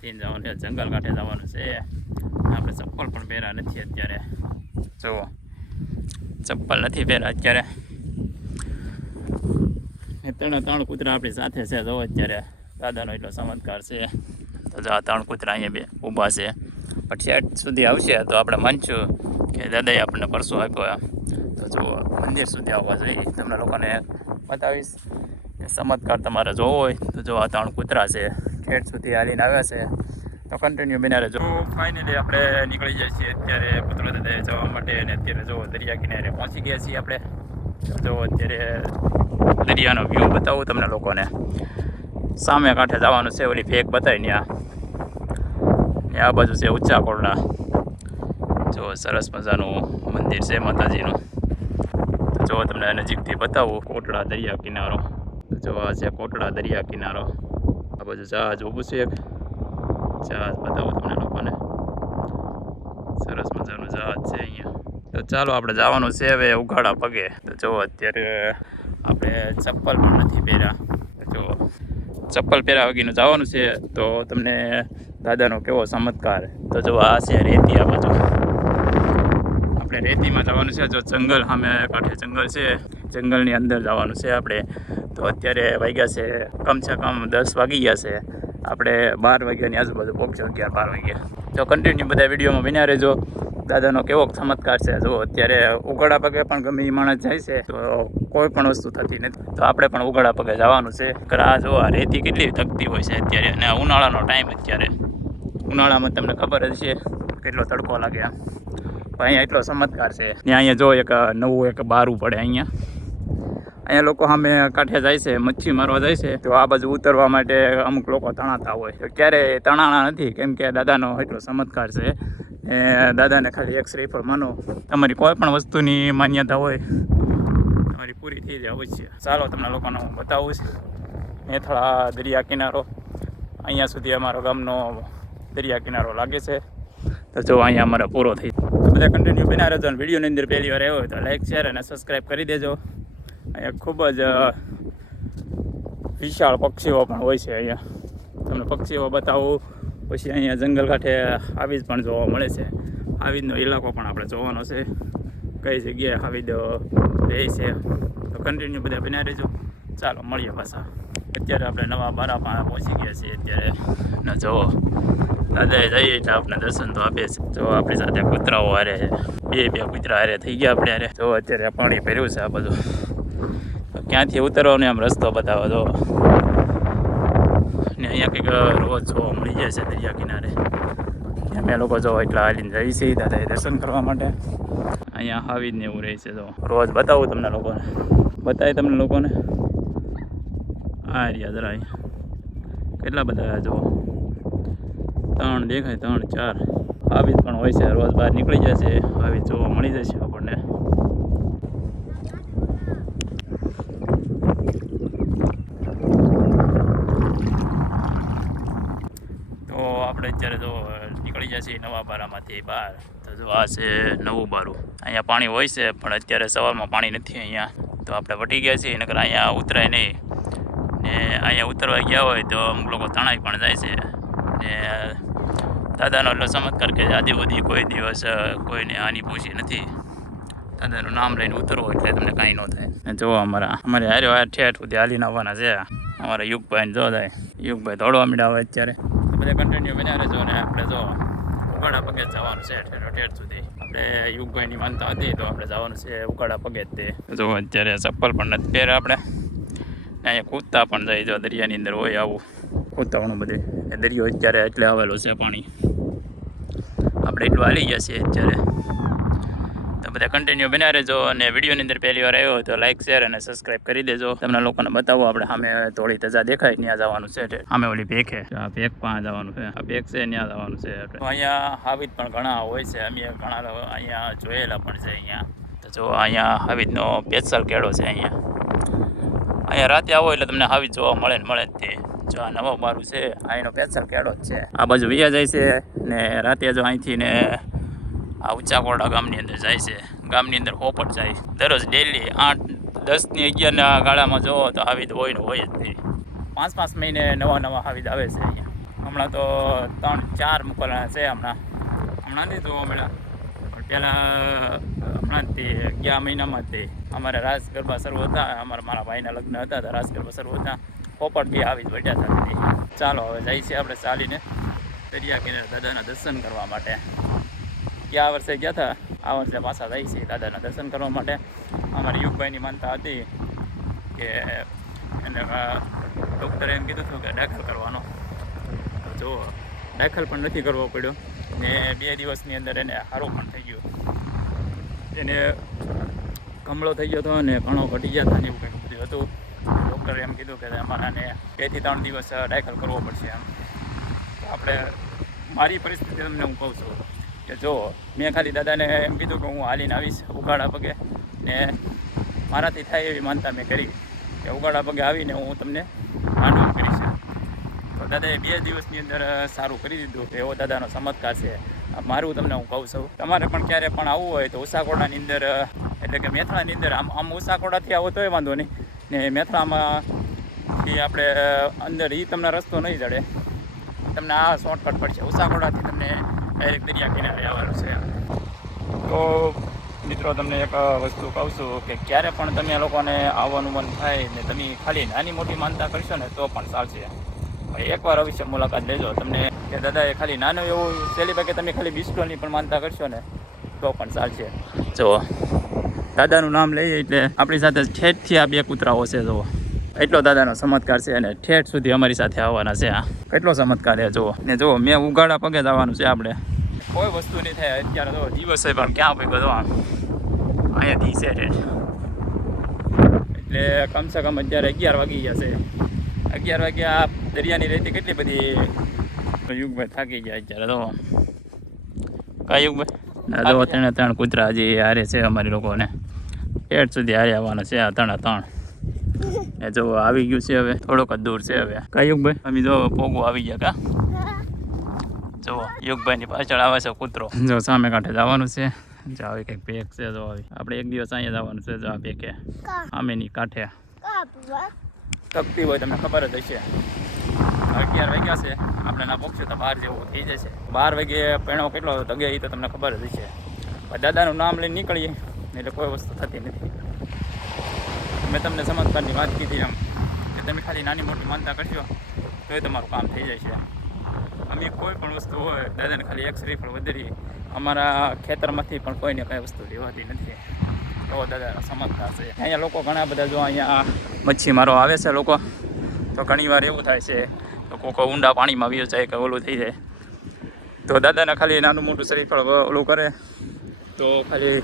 જવાનું છે, જંગલ કાંઠે જવાનું છે. આપણે ચપ્પલ પણ પહેર્યા નથી અત્યારે. જુઓ, ચપ્પલ નથી પહેર્યા અત્યારે. ત્રણ કૂતરા આપણી સાથે છે. જો અત્યારે દાદાનો એટલો ચમત્કાર છે. તો જો આ 3 કૂતરા અહીંયા બે ઊભા છે. પણ શેઠ સુધી આવશે તો આપણે માનશું કે દાદાએ આપણને પરસો આપ્યો. તો જુઓ, મંદિર સુધી આવવા જોઈએ. તમને લોકોને બતાવીશ કે ચમત્કાર તમારે જોવો હોય તો જો આ 3 કૂતરા છે, શેઠ સુધી હાલીને આવ્યા છે. તો કન્ટિન્યુ બિના રહેજો. ફાઇનલી આપણે નીકળી જઈએ છીએ અત્યારે કૂતરા દાદાએ જવા માટે. અને અત્યારે જો દરિયા કિનારે પહોંચી ગયા છીએ આપણે. જો અત્યારે દરિયાનો વ્યૂ બતાવું તમને લોકોને. સામે કાંઠે જવાનું છે, ઓલી ફેક બતાવી ત્યાં. આ બાજુ છે ઊંચા કોરડા. જો સરસ મજાનું મંદિર છે માતાજીનું. તો જો તમને નજીકથી બતાવું કોટડા દરિયા કિનારો. જો આ છે કોટડા દરિયા કિનારો. આ બાજુ જહાજ ઊભું છે એક. જહાજ બતાવું તમને લોકોને. સરસ મજાનું જહાજ છે અહીંયા. તો ચાલો આપણે જવાનું છે હવે ઉઘાડા પગે. તો જો અત્યારે આપણે ચપ્પલ પણ નથી પહેર્યા. જો ચપ્પલ પહેર્યા વગીનું જવાનું છે. તો તમને દાદાનો કેવો ચમત્કાર. તો જો આ છે રેતી. આ બાજુ આપણે રેતીમાં જવાનું છે. જો જંગલ સામે કાંઠે જંગલ છે, જંગલની અંદર જવાનું છે આપણે. તો અત્યારે વાગ્યા છે કમસે કમ 10 વાગી ગયા છે. આપણે 12 વાગ્યાની આજુબાજુ પહોંચ્યો, 11-12 વાગ્યા. તો કન્ટિન્યુ બધા વિડીયોમાં બન્યા રહેજો. દાદાનો કેવો ચમત્કાર છે. જો અત્યારે ઉઘાડા પગે પણ ગમે એ માણસ જાય છે તો કોઈ પણ વસ્તુ થતી નથી. તો આપણે પણ ઉઘાડા પગે જવાનું છે. આ જો આ રેતી કેટલી થકતી હોય છે અત્યારે. અને ઉનાળાનો ટાઈમ અત્યારે. ઉનાળામાં તમને ખબર જ છે કેટલો તડકો લાગે. પણ અહીંયા એટલો ચમત્કાર છે. ને અહીંયા જો એક નવું એક બારું પડે અહીંયા લોકો સામે કાંઠે જાય છે, મચ્છી મારવા જાય છે. તો આ બાજુ ઉતરવા માટે અમુક લોકો તણાતા હોય. તો ક્યારેય તણાણા નથી, કેમ કે દાદાનો એટલો ચમત્કાર છે. દાદાને ખાલી એક શ્રીફળ માનો, તમારી કોઈ પણ વસ્તુની માન્યતા હોય તમારી પૂરી થઈ જાય અવશ્ય. ચાલો તમને લોકોને હું બતાવું છું મેથળા દરિયા કિનારો. અહીંયા સુધી અમારો ગામનો દરિયા કિનારો લાગે છે. તો જો અહીંયા અમારે પૂરો થઈ. તો બધા કન્ટિન્યુ બના રહેજો. અને વિડીયોની અંદર પહેલી વાર આવ્યો હોય તો લાઈક, શેર અને સબસ્ક્રાઈબ કરી દેજો. અહીંયા ખૂબ જ વિશાળ પક્ષીઓ પણ હોય છે. અહીંયા તમને પક્ષીઓ બતાવું. પછી અહીંયા જંગલ કાંઠે હાવીજ પણ જોવા મળે છે. હાવીજનો ઇલાકો પણ આપણે જોવાનો છે, કઈ જગ્યાએ હાવીજ રહે છે. તો કન્ટિન્યુ બધા બના રહેજો. ચાલો મળીએ પાછા. અત્યારે આપણે નવા બારામાં પહોંચી ગયા છીએ અત્યારે. ને જુઓ દાદાએ જઈએ એટલે આપણે દર્શન તો આપે છે. જો આપણી સાથે કૂતરાઓ હારે છે, બે કૂતરા હારે થઈ ગયા આપણે હારે. જો અત્યારે પાણી ભર્યું છે આ બધું. ક્યાંથી ઉતરવાનો એમ રસ્તો બતાવો. જો ને અહીંયા કંઈક રોજ જોવા મળી જાય છે દરિયા કિનારે. અમે લોકો જો એટલા હાલીને જઈએ છીએ દાદાએ દર્શન કરવા માટે. અહીંયા હાવીજ ને એવું રહે છે. જો રોજ બતાવું તમને લોકોને. આ રહ્યા જરા કેટલા બધા જો 3 દેખાય, 3-4 હાવીજ પણ હોય છે. રોજ બહાર નીકળી જાય છે, હાવીજ જોવા મળી જશે આપણને. તો આપણે અત્યારે જો નીકળી જાય છે નવા બારામાંથી બહાર. તો જો આ છે નવું બારું. અહીંયા પાણી હોય છે પણ અત્યારે સવારમાં પાણી નથી અહીંયા. તો આપણે વટી ગયા છીએ, નકર અહીંયા ઉતરાય નહીં. ને અહીંયા ઉતરવા ગયા હોય તો અમુક લોકો તણાઈ પણ જાય છે. ને દાદાનો એટલો ચમત્કાર કે આદિ સુધી કોઈ દિવસ કોઈને હાનિ પહોંચી નથી. દાદાનું નામ લઈને ઉતરવો એટલે તમને કાંઈ ન થાય. જો અમારે હારે ઠેઠ સુધી હાલીને આવવાના છે. અમારા યુગભાઈને જો થાય, યુગભાઈ દોડવા માંડ્યા હોય અત્યારે. બધા કન્ટિન્યુ બન્યા રહેજો. ને આપણે જો ઉઘાડા પગે જવાનું છે ઠેઠ સુધી. આપણે યુગભાઈની માનતા હતી તો આપણે જવાનું છે ઉઘાડા પગે જ. તે જો અત્યારે ચપ્પલ પણ નથી પહેરે આપણે. અહીંયા કૂદતા પણ જાય. જો દરિયાની અંદર હોય આવું કૂદતાવાનું બધે. એ દરિયો અત્યારે એટલે આવેલો છે પાણી. આપણે એટલું હાલી ગયા છીએ અત્યારે. તો બધા કન્ટિન્યુ બન્યા રહેજો. અને વિડીયોની અંદર પહેલી વાર આવ્યો હોય તો લાઈક, શેર અને સબસ્ક્રાઈબ કરી દેજો. તમને લોકોને બતાવો. આપણે સામે થોડી તજા દેખાય ત્યાં જવાનું છે. સામે ઓલી ભેખ છે, આ ભેખ પાસે જવાનું છે. આ ભેખ છે ત્યાં જવાનું છે. અહીંયા હાવીજ પણ ઘણા હોય છે. અમે ઘણા અહીંયા જોયેલા પણ છે. અહીંયા તો જો અહીંયા હાવીજનો પેચલ કેળો છે. અહીંયા રાતે આવો એટલે તમને હાવીજ જોવા મળે જ તે. જો આ નવો બારું છે, અહીંનો પેચલ કેળો જ છે. આ બાજુ વિયા જાય છે. ને રાતે જો અહીંથી ને આ ઊંચા કોરડા ગામની અંદર જાય છે. ગામની અંદર પોપટ જાય દરરોજ ડેલી 8, 10 ની 11 ગાળામાં જોવો તો હાવીજ હોય ને હોય જ નહીં. 5-5 મહિને નવા હાવીજ આવે છે અહીંયા. હમણાં તો 3-4 મોકલવાના છે. હમણાં નહીં જોવા મળ્યા, પણ પહેલાં હમણાં જ ગયા મહિનામાં જ અમારે રાસ ગરબા શરૂ હતા. મારા ભાઈના લગ્ન હતા તો રાસ ગરબા શરૂ હતા. પોપટ બી આવી જ બેઠા હતા. ચાલો હવે જઈએ છીએ આપણે ચાલીને દરિયા કિનારે દાદાના દર્શન કરવા માટે. ગયા વર્ષે ગયા હતા, આ વર્ષે પાછા જઈએ છીએ દાદાના દર્શન કરવા માટે. અમારી યુગભાઈની માનતા હતી કે એને ડૉક્ટરે એમ કીધું હતું કે દાખલ કરવાનો. જો દાખલ પણ નથી કરવો પડ્યો ને 2 દિવસની અંદર એને સારું પણ થઈ ગયું. એને કમળો થઈ ગયો હતો અને ઘણો ઘટી ગયા હતા ને એવું કંઈક બધું હતું. ડૉક્ટરે એમ કીધું કે અમારાને 2 થી 3 દિવસ દાખલ કરવો પડશે. એમ તો આપણે મારી પરિસ્થિતિ તમને હું કહું છું કે જો મેં ખાલી દાદાને એમ કીધું કે હું હાલીને આવીશ ઉઘાડા પગે, ને મારાથી થાય એવી માનતા મેં કરી કે ઉઘાડા પગે આવીને હું તમને માંડવું કરીશ. તો દાદાએ 2 દિવસની અંદર સારું કરી દીધું. એવો દાદાનો ચમત્કાર છે. મારું તમને હું કહું છું, તમારે પણ ક્યારે પણ આવવું હોય તો ઉસાકોડાની અંદર એટલે કે મેથણાની અંદર આમ ઉસાકોડાથી આવો તોય વાંધો નહીં, ને મેથણામાંથી આપણે અંદર એ તમને રસ્તો નહીં જડે, તમને આ શોર્ટકટ પડશે. ઉસાકોડાથી તમને ડાયરેક્ટ દરિયા કિનારે આવવાનું છે. તો મિત્રો તમને એક વસ્તુ કહું છું કે ક્યારે પણ તમે લોકોને આવવાનું મન થાય ને તમે ખાલી નાની મોટી માનતા કરશો ને તો પણ ચાલશે. એકવાર અવશ્ય મુલાકાત લેજો. તમને કે દાદાએ ખાલી નાનું એવું સહેલી ભાગે તમે ખાલી બિસ્ટોલની પણ માનતા કરશો ને તો પણ ચાલશે. જો દાદાનું નામ લઈએ એટલે આપણી સાથે ઠેઠથી આ 2 કૂતરાઓ છે. જુઓ એટલો દાદાનો ચમત્કાર છે અને ઠેઠ સુધી અમારી સાથે આવવાના છે. આ કેટલો ચમત્કાર છે જુઓ. ને જુઓ મેં ઉઘાડા પગે જ આવવાનું છે. આપણે કોઈ વસ્તુ નહીં થાય. અત્યારે તો દિવસ છે પણ ક્યાં ભાઈ બધો અહીંયાથી છે ઠેઠ, એટલે કમસે કમ અત્યારે 11 વાગી ગયા છે. 11 વાગ્યા દરિયાની રેતી કેટલી બધી. યુગભાઈ થાકી ગયા અત્યારે તો. કા યુગભાઈ જો 3 કૂતરા હજી હારે છે અમારી લોકોને. ઠેઠ સુધી હારે આવવાના છે આ 3 એ જો આવી ગયું છે. હવે થોડોક જ દૂર છે. હવે કા યુગભાઈ અમે જો પોગો આવી ગયા. કા જો યુગભાઈની પાછળ આવે છે કૂતરો. જો સામે કાંઠે જવાનું છે. જો આવી કંઈક પેક છે. જો આવી આપણે એક દિવસ અહીંયા જવાનું છે. જો આ પેકે આમેની કાંઠે તકતી હોય તમને ખબર જ હશે. 11 વાગ્યા છે. આપણે ના પહોંચ્યું તો 12 જેવું થઈ જશે. 12 વાગે પેણો કેટલો તગે એ તો તમને ખબર જ હશે. દાદાનું નામ લઈને નીકળીએ એટલે કોઈ વસ્તુ થતી નથી. મેં તમને ચમત્કારની વાત કીધી એમ કે તમે ખાલી નાની મોટી માનતા કરશો તો એ તમારું કામ થઈ જાય છે. અમે કોઈ પણ વસ્તુ હોય દાદાને ખાલી એક શ્રીફળ વધેરી અમારા ખેતરમાંથી પણ કોઈને કંઈ વસ્તુ લેવાતી નથી. તો દાદાનો ચમત્કાર છે. અહીંયા લોકો ઘણા બધા જો અહીંયા મચ્છી મારો આવે છે લોકો, તો ઘણીવાર એવું થાય છે તો કોઈ ઊંડા પાણીમાં વીર જાય કે ઓલું થઈ જાય તો દાદાને ખાલી નાનું મોટું શ્રીફળ ઓલું કરે તો ખાલી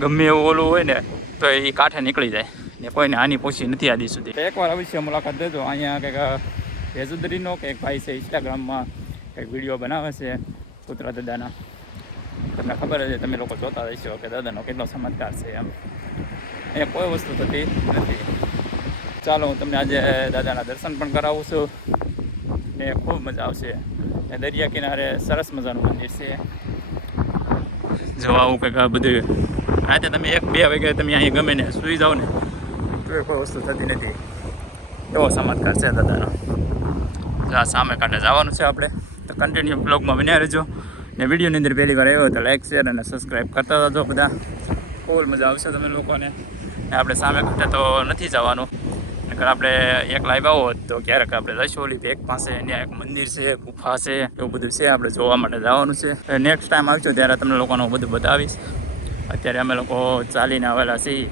ગમે એવું ઓલું હોય ને તો એ કાંઠે નીકળી જાય ને કોઈને હાનિ પહોંચી નથી આદિ સુધી. એકવાર અવશ્ય મુલાકાત દેજો. અહીંયા કંઈક ભેજુદરીનો કંઈક ભાઈ છે ઇન્સ્ટાગ્રામમાં કંઈક વિડીયો બનાવે છે કૂતરા દાદાના. તમને ખબર છે, તમે લોકો જોતા રહેશો કે દાદાનો કેટલો ચમત્કાર છે. એમ અહીંયા કોઈ વસ્તુ થતી નથી. ચાલો હું તમને આજે દાદાના દર્શન પણ કરાવું છું ને ખૂબ મજા આવશે. એ દરિયા કિનારે સરસ મજાનું મંદિર છે. જો આવું કંઈક આ બધું રાતે તમે 1-2 વાગે તમે અહીં ગમે ને સૂઈ જાઓ ને તો એ કોઈ વસ્તુ થતી નથી. એવો ચમત્કાર છે દાદાનો. આ સામે કાંઠે જવાનું છે આપણે. તો કન્ટિન્યુ બ્લોગમાં બન્યા રહેજો ને વિડીયોની અંદર પહેલી વાર આવ્યો તો લાઈક શેર અને સબસ્ક્રાઈબ કરતા જજો બધા. ફૂલ મજા આવશે તમે લોકોને. આપણે સામે કાંઠે તો નથી જવાનું, નકર આપણે એક લાઈવ આવો તો ક્યારેક આપણે જઈશું ઓલી બેગ પાસે. ત્યાં એક મંદિર છે, ગુફા છે, એવું બધું છે. આપણે જોવા માટે જવાનું છે. નેક્સ્ટ ટાઈમ આવશું ત્યારે તમને લોકોને હું બધું બતાવીશ. અત્યારે અમે લોકો ચાલીને આવેલા છીએ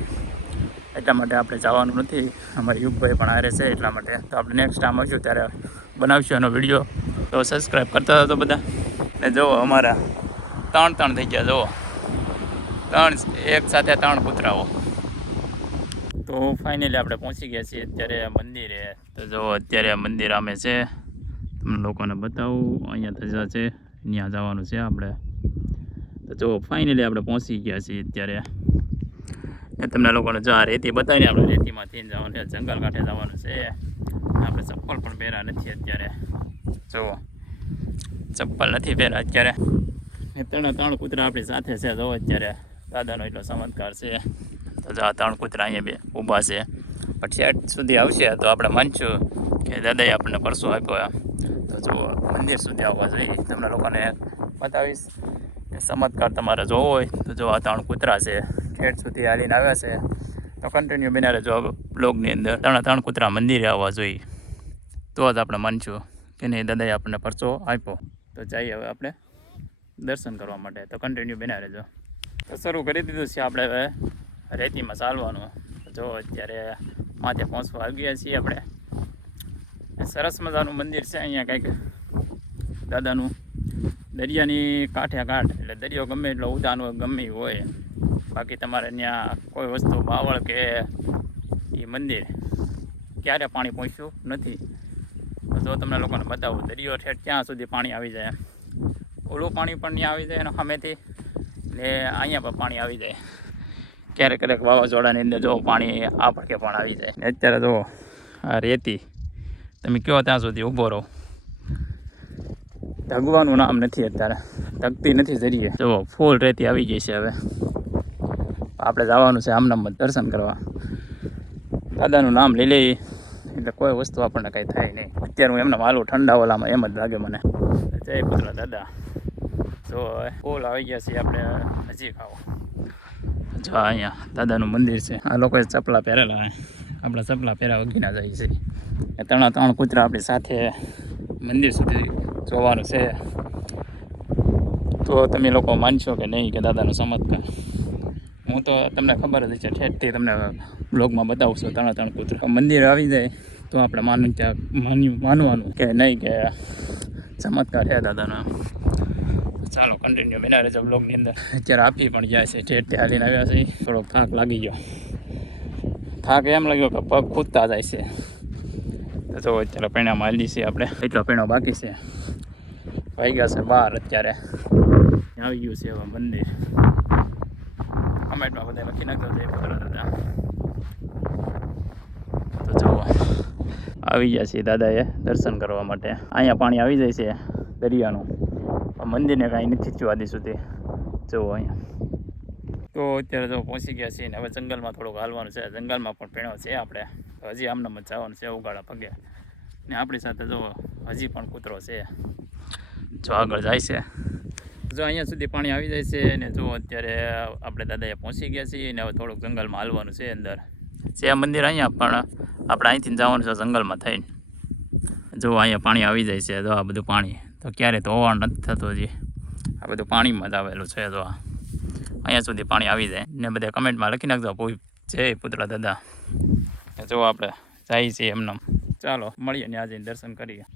એટલા માટે આપણે જવાનું નથી. અમારી યુગભાઈ પણ હારે છે એટલા માટે. તો આપણે નેક્સ્ટ ટાઈમ આવશું ત્યારે બનાવીશું એનો વિડીયો. તો સબસ્ક્રાઈબ કરતા હતા તો બધા. ને જુઓ અમારા 3 થઈ ગયા. જુઓ 3 એક સાથે 3 કૂતરાઓ. તો ફાઇનલી આપણે પહોંચી ગયા છીએ અત્યારે મંદિરે. તો જો અત્યારે મંદિર આમે છે, તમને લોકોને બતાવું. અહીંયા ધજા છે, ત્યાં જવાનું છે આપણે. તો જો ફાઇનલી આપણે પહોંચી ગયા છીએ અત્યારે. એ તમને લોકોને જો આ રેતી બતાવીને આપણે રેતીમાંથી જવાનું છે, જંગલ કાંઠે જવાનું છે. આપણે ચપ્પલ પણ પહેર્યા નથી અત્યારે. જુઓ ચપ્પલ નથી પહેર્યા અત્યારે. એ 3 કૂતરા આપણી સાથે છે. જો અત્યારે દાદાનો એટલો ચમત્કાર છે. તો જો આ 3 કૂતરા અહીંયા ઊભા છે. પણ શેઠ સુધી આવશે તો આપણે માનશું કે દાદાએ આપણને પરસો આપ્યો. તો જુઓ મંદિર સુધી આવવા જોઈએ. તમને લોકોને બતાવીશ કે ચમત્કાર તમારે જોવો હોય તો જો આ 3 કૂતરા છે ઠેઠ સુધી હાલીને આવ્યા છે, તો કન્ટિન્યુ બના રહેજો બ્લોગની અંદર. 3 કૂતરા મંદિરે આવવા જોઈએ તો જ આપણે માનશું કે નહીં દાદાએ આપણને પરચો આપ્યો. તો જઈએ હવે આપણે દર્શન કરવા માટે, તો કન્ટિન્યુ બના રહેજો. તો શરૂ કરી દીધું છે આપણે હવે રેતીમાં ચાલવાનું. જો અત્યારે માથે પહોંચવા આવી ગયા છીએ આપણે. સરસ મજાનું મંદિર છે અહીંયા કંઈક દાદાનું, દરિયાની કાંઠે કાંઠ, એટલે દરિયો ગમે એટલો ઉદાન હોય ગમે હોય, બાકી તમારે ત્યાં કોઈ વસ્તુ બાવળ કે એ મંદિર ક્યારે પાણી પહોંચ્યું નથી. તો જો તમને લોકોને બતાવું, દરિયો ઠેઠ ત્યાં સુધી પાણી આવી જાય, ઓલું પાણી પણ ત્યાં આવી જાય અને સામેથી ને અહીંયા પણ પાણી આવી જાય. ક્યારેક ક્યારેક વાવાઝોડાની અંદર જો પાણી આ પડકે પણ આવી જાય. અત્યારે જો આ રેતી, તમે કહો ત્યાં સુધી ઊભો રહો, ધગવાનું નામ નથી અત્યારે, ધગતી નથી જરીએ. જો ફૂલ રેતી આવી ગઈ છે. હવે આપણે જવાનું છે આમનામ દર્શન કરવા. દાદાનું નામ લઈ લઈએ એટલે કોઈ વસ્તુ આપણને કંઈ થાય નહીં. અત્યારે હું એમને માલું ઠંડા ઓલામાં એમ જ લાગે મને. જય પુત્ર દાદા. જો ફૂલ આવી ગયા છીએ આપણે, હજી ખાઓ. જો અહીંયા દાદાનું મંદિર છે. આ લોકોએ ચપલા પહેરેલા, આપણે ચપલા પહેર્યા વગીના જાય છે. 3 કૂતરા આપણી સાથે મંદિર સુધી જોવાનું છે. તો તમે લોકો માનશો કે નહીં કે દાદાનો ચમત્કાર. હું તો તમને ખબર જ છે, ઠેઠથી તમને બ્લોગમાં બતાવું છું. 3 કૂતરા મંદિર આવી જાય તો આપણે માનવાનું કે નહીં કે ચમત્કાર છે દાદાનો. ચાલો કન્ટિન્યુ બના રહેજો બ્લોગની અંદર. અત્યારે આપી પણ જાય છે, ઠેઠથી હાલીને આવ્યા છે. થોડોક થાક લાગી ગયો. થાક એમ લાગ્યો કે પગ ખૂદતા જાય છે. તો જો અત્યારે પૈણામાં હાલી છે આપણે, એટલો પૈણો બાકી છે. વાગ્યા છે 12 અત્યારે. આવી ગયું છે હવે મંદિર. કમેન્ટમાં બધા લખી નાખજો જય પુત્ર દાદા. તો જુઓ આવી ગયા છીએ દાદાએ દર્શન કરવા માટે. અહીંયા પાણી આવી જાય છે દરિયાનું, મંદિરને કાંઈ નથી થયું આદિ સુધી. જુઓ અહીંયા. તો અત્યારે જો પહોંચી ગયા છીએ ને હવે જંગલમાં થોડુંક હાલવાનું છે. જંગલમાં પણ પીણો છે આપણે, હજી આમનામ જ જવાનું છે ઉગાડા પગે. ને આપણી સાથે જો હજી પણ કૂતરો છે, જો આગળ જાય છે. જો અહીંયા સુધી પાણી આવી જાય છે ને જો અત્યારે આપણે દાદાએ પહોંચી ગયા છીએ ને હવે થોડુંક જંગલમાં હાલવાનું છે અંદર. છે મંદિર અહીંયા, પણ આપણે અહીંથી જવાનું છે જંગલમાં થઈને. જો અહીંયા પાણી આવી જાય છે. જો આ બધું પાણી તો ક્યારે તો હોવાનું નથી થતું, હજી આ બધું પાણીમાં જ આવેલું છે. જો અહીંયા સુધી પાણી આવી જાય ને બધા કમેન્ટમાં લખી નાખજો જય પુત્ર દાદા. જો આપણે જઈએ છીએ એમનામ. ચાલો મળીએ ને આજે દર્શન કરીએ.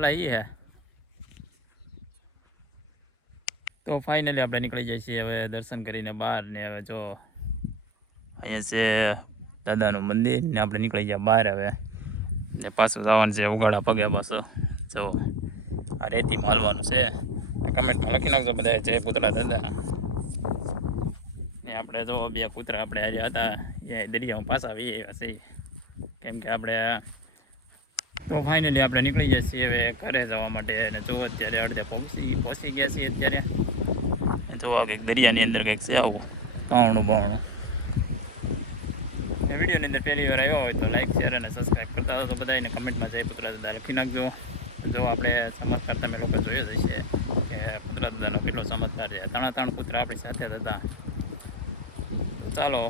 ઓલા એ હે. તો ફાઇનલી આપણે નીકળી જઈએ છીએ હવે દર્શન કરીને બહાર. ને હવે જો અહીંયા છે દાદાનું મંદિર ને આપણે નીકળી ગયા બહાર હવે. ને પાછું જવાનું છે ઉગાડા પગે. પાછું જો આ રેતીમાં હાલવાનું છે. કમેન્ટમાં લખી નાખજો બધા જય પુત્ર દાદા. ને આપણે જો 2 કૂતરા આપણે હારે હતા એ દરિયામાં પાછા આવી આવ્યા છે, કેમ કે આપણે તો ફાઇનલી આપણે નીકળી જઈએ છીએ હવે ઘરે જવા માટે. અને જો અત્યારે અડધે પહોંચી ગયા છીએ અત્યારે. જોવા કંઈક દરિયાની અંદર કંઈક છે આવું કાવણું બાવણું. એ વિડીયોની અંદર પહેલી વાર આવ્યો હોય તો લાઈક શેર અને સબસ્ક્રાઈબ કરતા હો તો બધાને કમેન્ટમાં જય પુત્ર દાદા લખી નાખજો. જો આપણે ચમત્કાર તમે લોકો જોયો જ હશે કે પુત્ર દાદાનો કેટલો ચમત્કાર છે. 3 કૂતરા આપણી સાથે જ હતા. તો ચાલો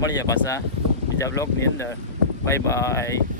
મળીએ પાછા બીજા બ્લોગની અંદર. Bye bye.